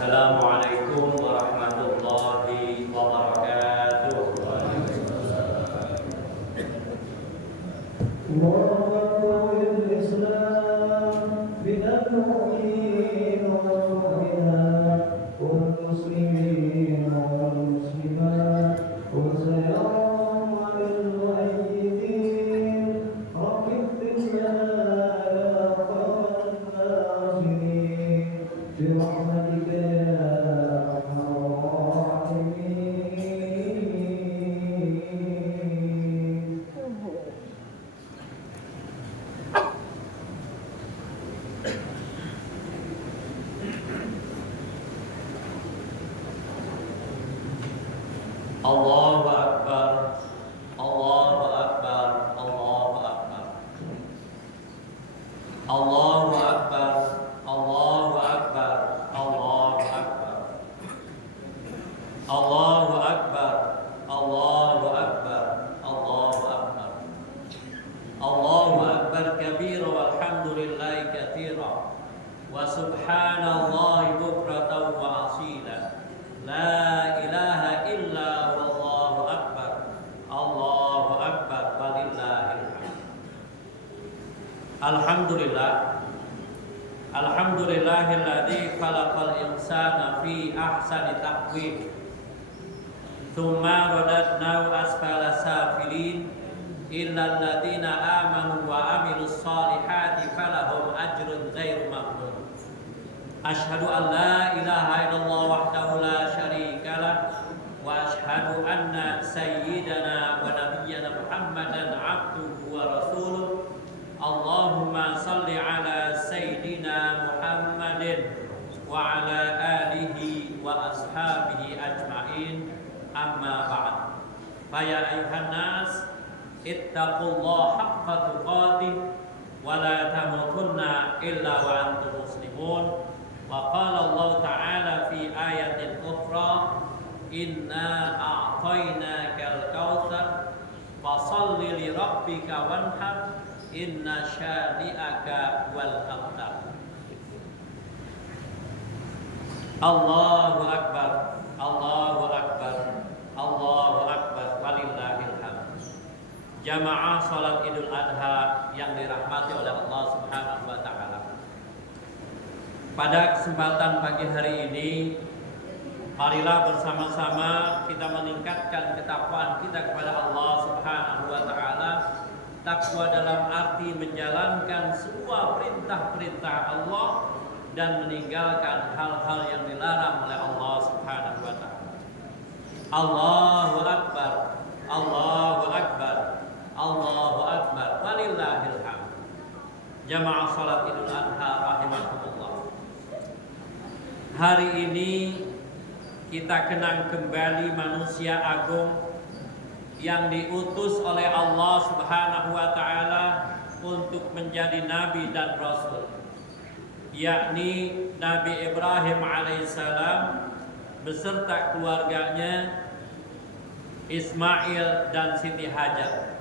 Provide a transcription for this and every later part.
Assalamualaikum warahmatullahi wabarakatuh. Allahu Akbar, Allahu Akbar, Allahu Akbar, Allahu Akbar, Allahu Akbar, Allahu Akbar, Allahu Akbar, Allahu Akbar, Allahu Akbar, Allahu Akbar kabira walhamdulillahi katsira wa subhanallahi bukratan wa asila. La ilaha illa wallahu akbar. Allahu akbar walillahil hamd. Alhamdulillah. Alhamdulillahilladzi khalaqal insana fi ahsani taqwim. Tsumma radadnahu asfala safilin illal ladzina amanu wa amilus solihati falahum ajrun ghairu mamnun. Asyhadu an la ilaha illallah wahdahu la syarika lah wa asyhadu anna sayyidana wa nabiyyana Muhammadan abduhu wa rasuluh. Allahumma salli ala sayyidina Muhammadin wa ala alihi wa ashabihi ajma'in. Amma ba'd. Fa ya ayuhan nas ittaqullaha haqqa tuqatih wa la tamutunna illa wa antum muslimun. Wa qala Allah Ta'ala fi ayatin ukhra inna a'tainakal kautsar fashalli li rabbika wanhar inna syani'aka wal abtar. Allahu akbar, Allahu akbar, Allahu akbar walillahil hamd. Jamaah salat Idul Adha yang dirahmati oleh Allah Subhanahu wa taala. Pada kesempatan pagi hari ini, marilah bersama-sama kita meningkatkan ketakwaan kita kepada Allah Subhanahu wa taala. Takwa dalam arti menjalankan semua perintah-perintah Allah dan meninggalkan hal-hal yang dilarang oleh Allah Subhanahu wa taala. Allahu akbar, Allahu akbar, Allahu akbar walillahil hamd. jamaah salat Idul Adha rahimakumullah. Hari ini kita kenang kembali manusia agung yang diutus oleh Allah Subhanahu wa taala untuk menjadi nabi dan rasul, yakni Nabi Ibrahim alaihissalam beserta keluarganya Ismail dan Siti Hajar.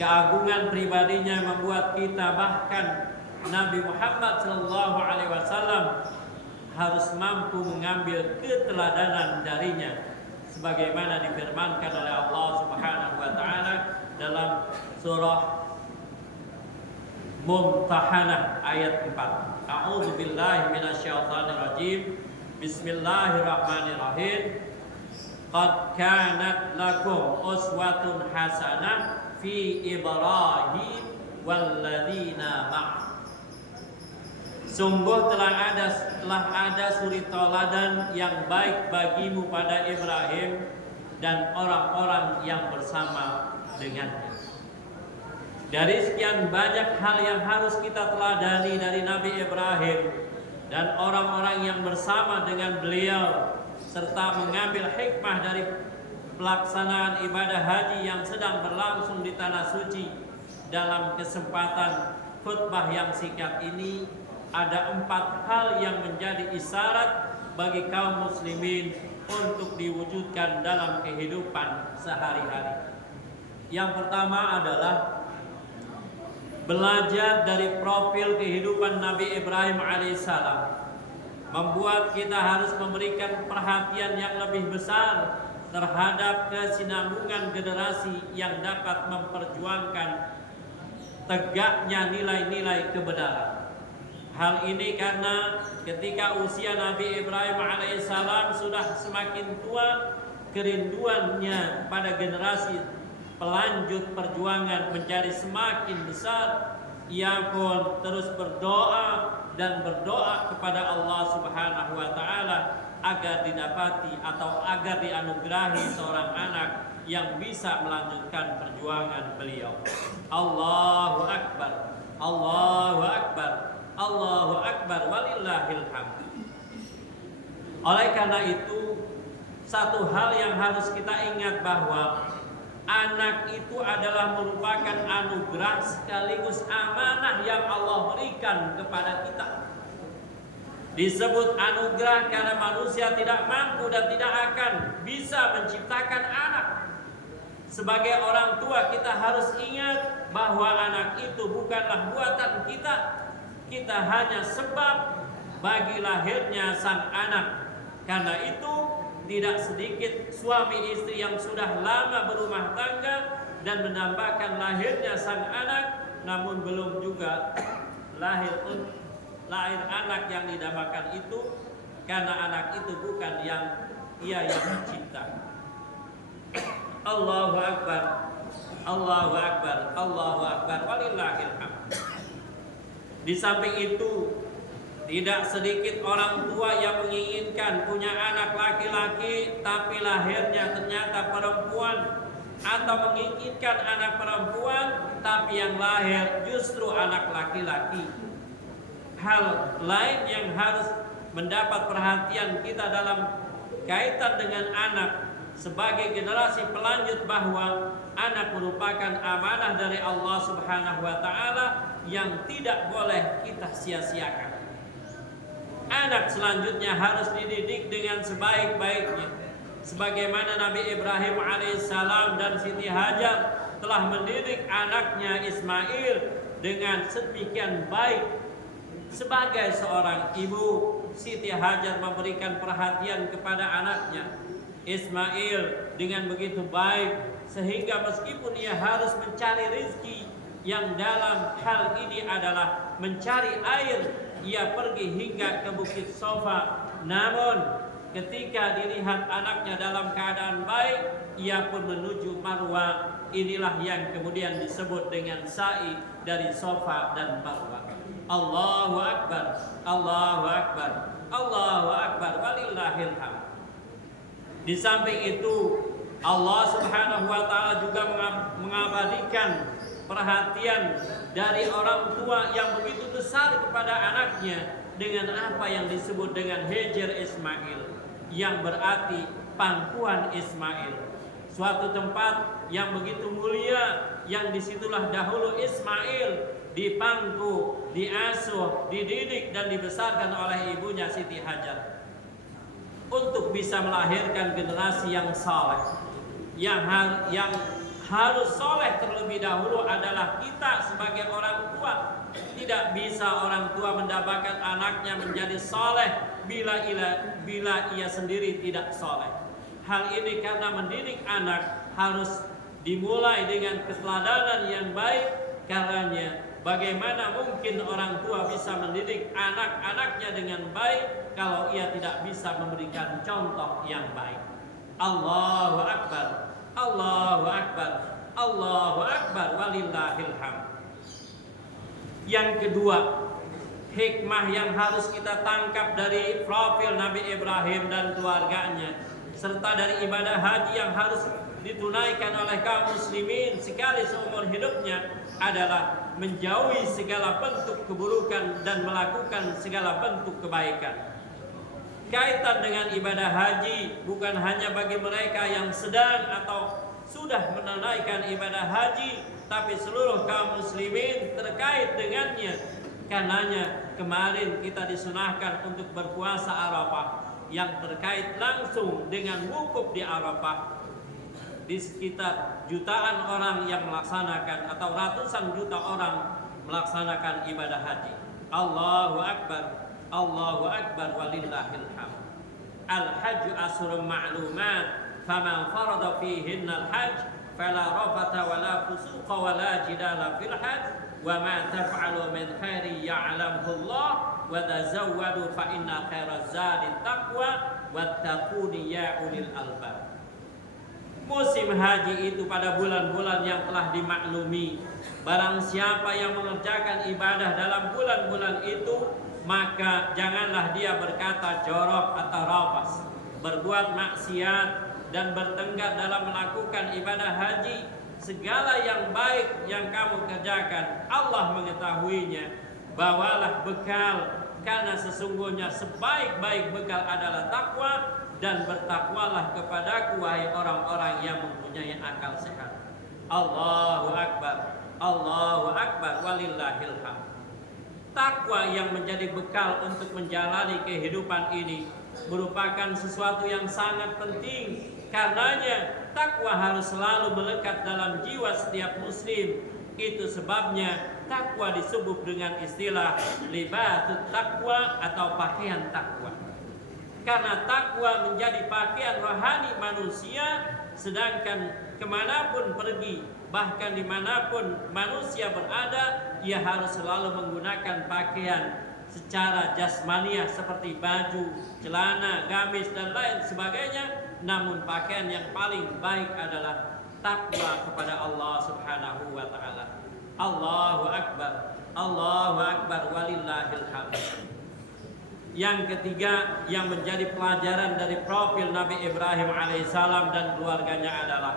Keagungan pribadinya membuat kita, bahkan Nabi Muhammad SAW harus mampu mengambil keteladanan darinya, sebagaimana difirmankan oleh Allah Subhanahu wa taala dalam surah Mumtahanah ayat 4. A'udzu billahi minasyaitonir rajim. Bismillahirrahmanirrahim. Qad kanat lakum uswatun hasanah fi Ibrahim walladzina ma'ah. Sungguh telah ada suri teladan yang baik bagimu pada Ibrahim dan orang-orang yang bersama dengannya. Dari sekian banyak hal yang harus kita teladani dari Nabi Ibrahim dan orang-orang yang bersama dengan beliau, serta mengambil hikmah dari pelaksanaan ibadah haji yang sedang berlangsung di Tanah Suci. Dalam kesempatan khutbah yang singkat ini, ada 4 hal yang menjadi isyarat bagi kaum muslimin untuk diwujudkan dalam kehidupan sehari-hari. Yang pertama adalah belajar dari profil kehidupan Nabi Ibrahim alaihissalam membuat kita harus memberikan perhatian yang lebih besar terhadap kesinambungan generasi yang dapat memperjuangkan tegaknya nilai-nilai kebenaran. Hal ini karena ketika usia Nabi Ibrahim alaihissalam sudah semakin tua, kerinduannya pada generasi pelanjut perjuangan menjadi semakin besar. Ia pun terus berdoa kepada Allah Subhanahu wa taala agar didapati atau agar dianugerahi seorang anak yang bisa melanjutkan perjuangan beliau. Allahu akbar, Allahu akbar, Allahu akbar, walillahil hamd. Oleh karena itu, satu hal yang harus kita ingat bahwa anak itu adalah merupakan anugerah sekaligus amanah yang Allah berikan kepada kita. Disebut anugerah karena manusia tidak mampu dan tidak akan bisa menciptakan anak. Sebagai orang tua kita harus ingat bahwa anak itu bukanlah buatan kita. Kita hanya sebab bagi lahirnya sang anak. Karena itu tidak sedikit suami istri yang sudah lama berumah tangga dan menambahkan lahirnya sang anak, namun belum juga lahir anak yang didambakan itu, karena anak itu bukan yang ia yang mencipta. Allahu akbar, Allahu akbar, Allahu akbar, walillahil hamd. Di samping itu, tidak sedikit orang tua yang menginginkan punya anak laki-laki tapi lahirnya ternyata perempuan, atau menginginkan anak perempuan tapi yang lahir justru anak laki-laki. Hal lain yang harus mendapat perhatian kita dalam kaitan dengan anak sebagai generasi pelanjut, bahwa anak merupakan amanah dari Allah Subhanahu wa taala yang tidak boleh kita sia-siakan. Anak selanjutnya harus dididik dengan sebaik-baiknya, sebagaimana Nabi Ibrahim alaihissalam dan Siti Hajar telah mendidik anaknya Ismail dengan sedemikian baik. Sebagai seorang ibu, Siti Hajar memberikan perhatian kepada anaknya Ismail dengan begitu baik, sehingga meskipun ia harus mencari rezeki yang dalam hal ini adalah mencari air, ia pergi hingga ke Bukit Sofa. Namun ketika dilihat anaknya dalam keadaan baik, ia pun menuju Marwah. Inilah yang kemudian disebut dengan sa'i dari Sofa dan Marwah. Allahu akbar, Allahu akbar, Allahu akbar, walillahil hamd. Di samping itu, Allah Subhanahu wa taala juga mengabadikan perhatian dari orang tua yang begitu besar kepada anaknya dengan apa yang disebut dengan Hijr Ismail, yang berarti pangkuan Ismail. Suatu tempat yang begitu mulia, yang disitulah dahulu Ismail dipangku, diasuh, dididik dan dibesarkan oleh ibunya Siti Hajar untuk bisa melahirkan generasi yang saleh. Yang harus soleh terlebih dahulu adalah kita sebagai orang tua. Tidak bisa orang tua mendapatkan anaknya menjadi soleh bila ia sendiri tidak soleh. Hal ini karena mendidik anak harus dimulai dengan keteladanan yang baik. Karenanya bagaimana mungkin orang tua bisa mendidik anak-anaknya dengan baik kalau ia tidak bisa memberikan contoh yang baik. Allahu Akbar, Allahu Akbar, Allahu Akbar, walillahil hamd. Yang kedua, hikmah yang harus kita tangkap dari profil Nabi Ibrahim dan keluarganya, serta dari ibadah haji yang harus ditunaikan oleh kaum muslimin sekali seumur hidupnya, adalah menjauhi segala bentuk keburukan dan melakukan segala bentuk kebaikan. Kaitan dengan ibadah haji bukan hanya bagi mereka yang sedang atau sudah menunaikan ibadah haji, tapi seluruh kaum muslimin terkait dengannya. Karenanya kemarin kita disunahkan untuk berpuasa Arafah yang terkait langsung dengan wukuf di Arafah. Di sekitar jutaan orang yang melaksanakan atau ratusan juta orang melaksanakan ibadah haji. Allahu Akbar, Allahu Akbar, walillahil hamd. Al-hajju ashurun ma'lumat, faman farada fihinna al-hajj fala rafata wala fusuqa wala jidala fil hajj, wa ma taf'alu min khairin ya'lamhu Allah, wa tazawwadu fa inna khairaz zadi taqwa wattaquni ya ulil albab. Musim haji itu pada bulan-bulan yang telah dimaklumi. Barang siapa yang mengerjakan ibadah dalam bulan-bulan itu, maka janganlah dia berkata jorok atau rafas, berbuat maksiat dan bertengkar dalam melakukan ibadah haji. Segala yang baik yang kamu kerjakan, Allah mengetahuinya. Bawalah bekal, karena sesungguhnya sebaik-baik bekal adalah takwa, dan bertakwalah kepadaku wahai orang-orang yang mempunyai akal sehat. Allahu Akbar, Allahu Akbar, walillahil hamd. Takwa yang menjadi bekal untuk menjalani kehidupan ini merupakan sesuatu yang sangat penting. Karenanya takwa harus selalu melekat dalam jiwa setiap muslim. Itu sebabnya takwa disebut dengan istilah libatut takwa atau pakaian takwa. Karena takwa menjadi pakaian rohani manusia, sedangkan kemanapun pergi, bahkan dimanapun manusia berada, ia harus selalu menggunakan pakaian secara jasmaniah seperti baju, celana, gamis dan lain sebagainya. Namun pakaian yang paling baik adalah takwa kepada Allah Subhanahu wa taala. Allahu Akbar, Allahu Akbar, walillahil hamd. Yang ketiga yang menjadi pelajaran dari profil Nabi Ibrahim alaihissalam dan keluarganya adalah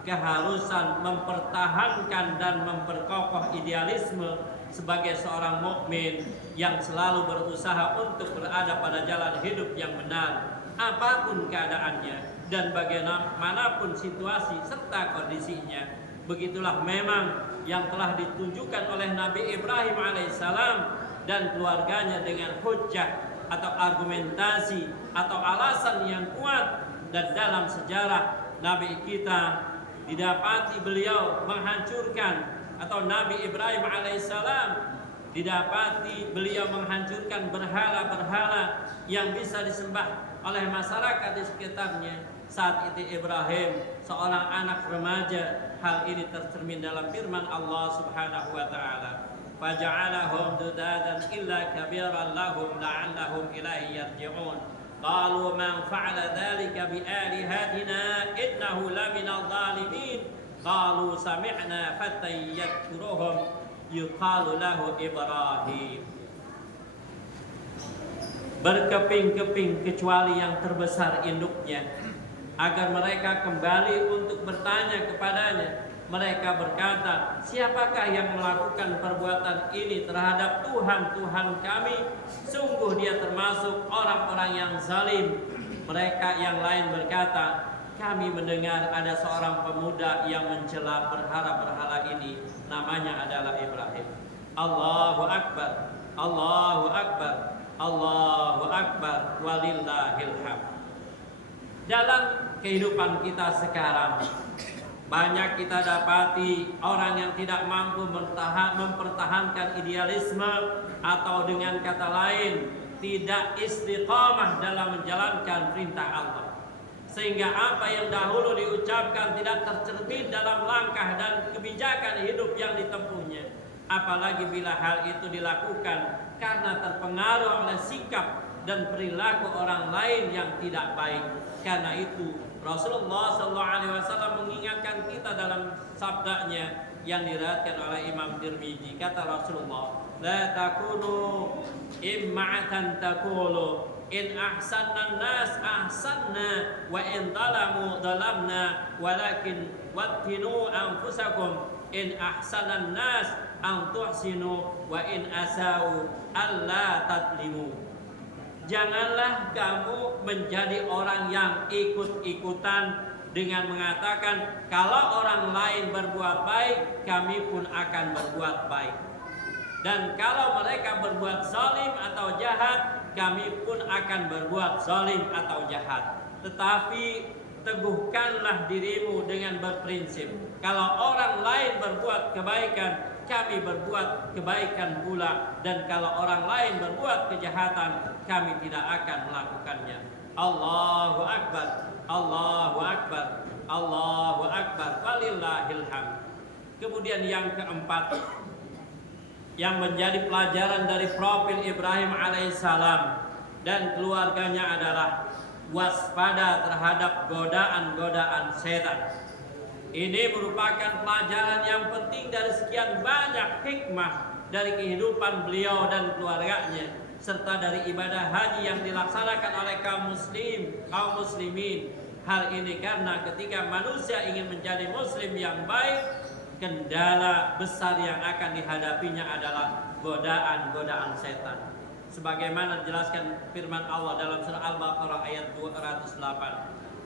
keharusan mempertahankan dan memperkokoh idealisme sebagai seorang mukmin yang selalu berusaha untuk berada pada jalan hidup yang benar apapun keadaannya dan bagaimanapun situasi serta kondisinya. Begitulah memang yang telah ditunjukkan oleh Nabi Ibrahim alaihissalam dan keluarganya dengan hujjah atau argumentasi atau alasan yang kuat. Dan dalam sejarah Nabi kita didapati beliau menghancurkan, atau Nabi Ibrahim alaihissalam didapati beliau menghancurkan berhala-berhala yang bisa disembah oleh masyarakat di sekitarnya. Saat itu Ibrahim seorang anak remaja. Hal ini tercermin dalam firman Allah Subhanahu wa taala, faja'alahum dudadan illa kabiran lahum la'allahum ilaihi yarji'un. Qalu man fa'ala dhalika bi alihatina innahu laminadh dhalimin. Qalu sami'na fatan yadhkuruhum yuqalu lahu Ibrahim. Berkeping-keping kecuali yang terbesar induknya, agar mereka kembali untuk bertanya kepadanya, Mereka berkata, siapakah yang melakukan perbuatan ini terhadap Tuhan kami? Sungguh dia termasuk orang-orang yang zalim. Mereka yang lain berkata, kami mendengar ada seorang pemuda yang mencela berhala-berhala ini. Namanya adalah Ibrahim. Allahu Akbar, Allahu Akbar, Allahu Akbar, walillahil hamd. Dalam kehidupan kita sekarang, banyak kita dapati orang yang tidak mampu mempertahankan idealisme, atau dengan kata lain tidak istiqamah dalam menjalankan perintah Allah, sehingga apa yang dahulu diucapkan tidak tercermin dalam langkah dan kebijakan hidup yang ditempuhnya. Apalagi bila hal itu dilakukan karena terpengaruh oleh sikap dan perilaku orang lain yang tidak baik. Karena itu Rasulullah SAW mengingatkan kita dalam sabdanya yang diriwayatkan oleh Imam Tirmidzi. Kata Rasulullah, la takunu imma'atan takulu in ahsanna nas ahsanna wa in zalamu zalamna walakin wattinu anfusakum in ahsanan nas an tuhsinu wa in asau alla tadlimu. Janganlah kamu menjadi orang yang ikut-ikutan dengan mengatakan kalau orang lain berbuat baik, kami pun akan berbuat baik. Dan kalau mereka berbuat zalim atau jahat, kami pun akan berbuat zalim atau jahat. Tetapi teguhkanlah dirimu dengan berprinsip, kalau orang lain berbuat kebaikan, kami berbuat kebaikan pula, dan kalau orang lain berbuat kejahatan, kami tidak akan melakukannya. Allahu Akbar, Allahu Akbar, Allahu Akbar, walillahil hamd. Kemudian yang keempat, yang menjadi pelajaran dari profil Ibrahim alaihissalam dan keluarganya adalah waspada terhadap godaan-godaan setan. Ini merupakan pelajaran yang penting dari sekian banyak hikmah dari kehidupan beliau dan keluarganya, serta dari ibadah haji yang dilaksanakan oleh kaum muslimin. Hal ini karena ketika manusia ingin menjadi muslim yang baik, kendala besar yang akan dihadapinya adalah godaan-godaan setan. Sebagaimana dijelaskan firman Allah dalam surah Al-Baqarah ayat 208.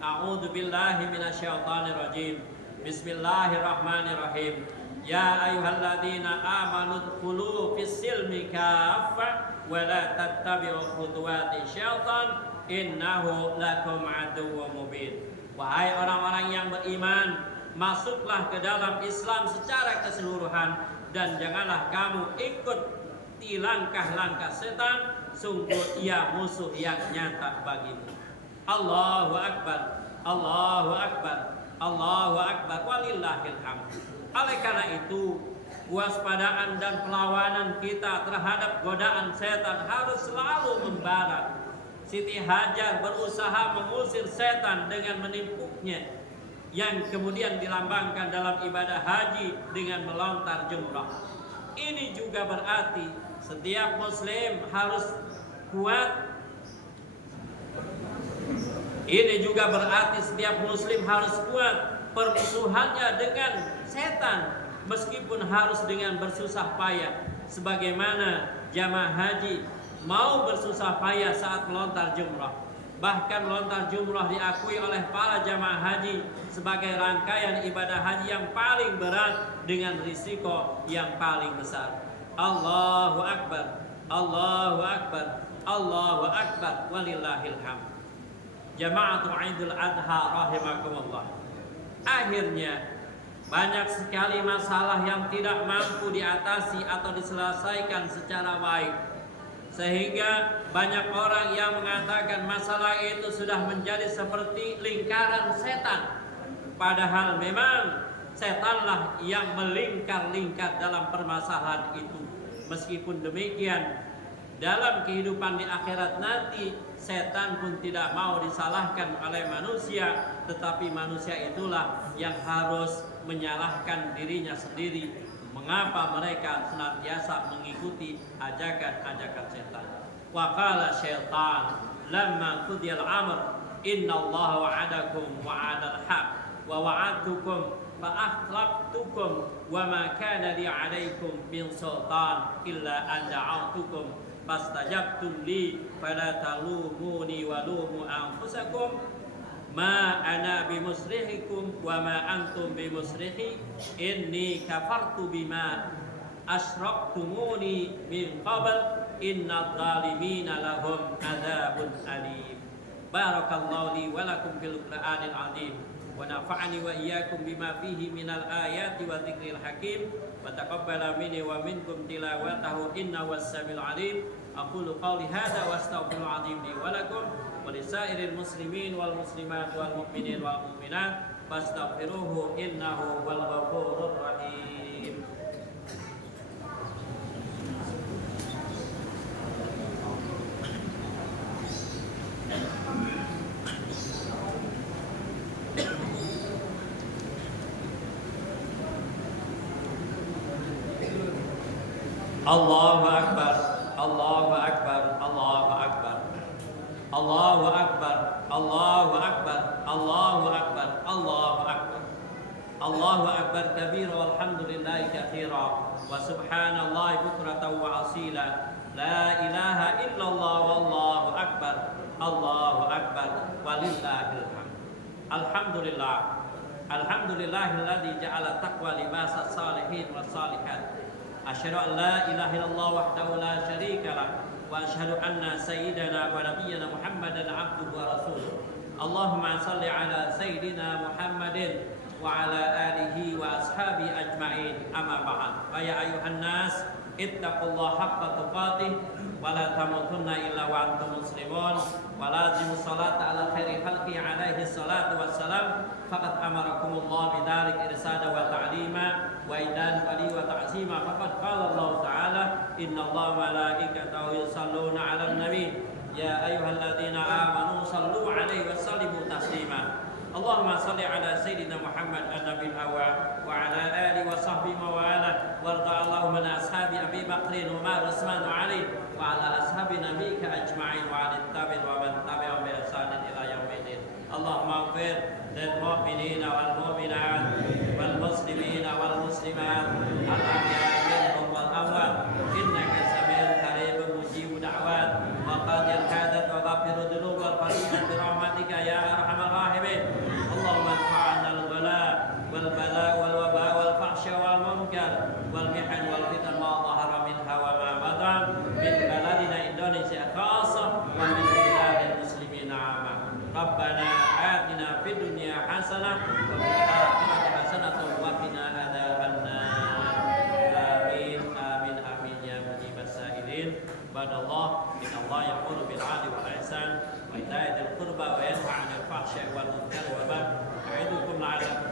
A'udzu billahi minasyaitonir rajim. Bismillahirrahmanirrahim. Ya ayyuhalladzina amanu dkhulu fis-silmi kaffah wa la tattabi'u khutuwati syaitan innahu lakum aduwwum mubin. Wahai orang-orang yang beriman, masuklah ke dalam Islam secara keseluruhan dan janganlah kamu ikuti langkah-langkah setan, sungguh ia musuh yang nyata bagimu. Allahu Akbar, Allahu Akbar, Allahu Akbar, walillahil hamd. Oleh karena itu, waspadaan dan perlawanan kita terhadap godaan setan harus selalu membara. Siti Hajar berusaha mengusir setan dengan menimpuknya, yang kemudian dilambangkan dalam ibadah haji dengan melontar jumrah. Ini juga berarti setiap muslim harus kuat. Ini juga berarti setiap muslim harus kuat permusuhannya dengan setan, meskipun harus dengan bersusah payah. Sebagaimana jamaah haji mau bersusah payah saat melontar jumrah. Bahkan lontar jumrah diakui oleh para jamaah haji sebagai rangkaian ibadah haji yang paling berat dengan risiko yang paling besar. Allahu Akbar, Allahu Akbar, Allahu Akbar, walillahil hamd. Jama'atu Idul Adha rahimakumullah. Akhirnya banyak sekali masalah yang tidak mampu diatasi atau diselesaikan secara baik, sehingga banyak orang yang mengatakan masalah itu sudah menjadi seperti lingkaran setan. Padahal memang setanlah yang melingkar-lingkar dalam permasalahan itu. Meskipun demikian, dalam kehidupan di akhirat nanti, setan pun tidak mau disalahkan oleh manusia, tetapi manusia itulah yang harus menyalahkan dirinya sendiri. Mengapa mereka senantiasa mengikuti ajakan-ajakan setan? Wa qala syaitan lamma qudiyal amr innallaha wa'adakum wa'adal haq wa wa'adtukum fa akhlaftukum wa ma kana li 'alaikum min sultan illa an da'awtukum fastajabtum li fala talumuni wa lumu anfusakum ma ana bimusrihikum wa ma antum bimusrihi inni kafartu bima asyraktumuni min qabl innadz zalimina lahum adzabun alim. Barakallahu li wa lakum fil Qur'anil azim wa nafa'ani wa iyyakum bima fihi minal ayati wa dzikril hakim wa taqabbala minni wa minkum tilawatahu innahu was-sami'ul alim. Aqulu qawli hadza wa astaghfirul azim li wa lakum wa lisairil muslimin wal muslimat wal mu'minin wal mu'minat fastaghfiruhu innahu wal ghafurur rahim. Allahu akbar, Allahu akbar, Allahu akbar, Allahu akbar, Allahu akbar, Allahu akbar, Allahu akbar, Allahu akbar kabira walhamdulillahi katsira wa subhanallahi bukratan wa asila. La ilaha illallah wallahu akbar, Allahu akbar walillahil hamd. Alhamdulillah, alhamdulillahilladzi ja'ala taqwa libasas salihin was salihat. Asyhadu an la ilaha illallah wahdahu la syarika lah wa asyhadu anna sayyidana wa nabiyyana Muhammadan abduhu wa rasuluh. Allahumma shalli ala sayyidina Muhammadin wa ala alihi wa ashabi ajma'in. Amma ba'd. Fa ya ayyuhan nas ittaqullaha haqqa tuqatih wa la tamutunna illa wa antum muslimun wa lazimu salata ala khairi khalqi alaihi salatu wassalam. Faqad amarakumullah bidzalik irsada wa ta'lima wa idan wali wa ta'zima. Faqad qala Allah ta'ala innallaha wa malaikatahu yusalluna 'alan nabi ya ayyuhalladzina amanu sallu 'alaihi wa sallimu taslima. Allahumma salli ala sayyidina Muhammad an-nabil awwal wa ala alihi wa sahbihi wa ala warda Allahumma an ashabi Abi Bakrin wa Umar Utsman wa Ali wa ala ashabi nabiyika ajma'in wa ala tabi'in wa man tabi'ahum bi ihsanin ila yaumiddin. Allahumma ighfir lil mu'minina wal mu'minat wal muslimina wal muslimat al ahya'i minhum wal amwat innaka sami'un qaribun mujibud da'wat wa qadil hadat wa ghafirud dzunub wal fariqan bi rahmatika ya arhamar rahimin. Allahumma anfa'na al-ghala wal bala wal waba wal fahsya wal munkar wal mihan wal fitan ma dhahara minha wa ma batan min baladina Indonesia khassa wa min biladil muslimin 'amma. Rabbana atina fid dunya hasanah wa fil akhirati hasanah wa qina adzabannar. Amin amin amin ya mujibas sa'ilin. Badallah innallaha ya'muru bil 'adli wal ihsan wa ita'i dzil qurba wa yanha 'anil fahsya'i wal munkari wal baghi ya'idukum la'allakum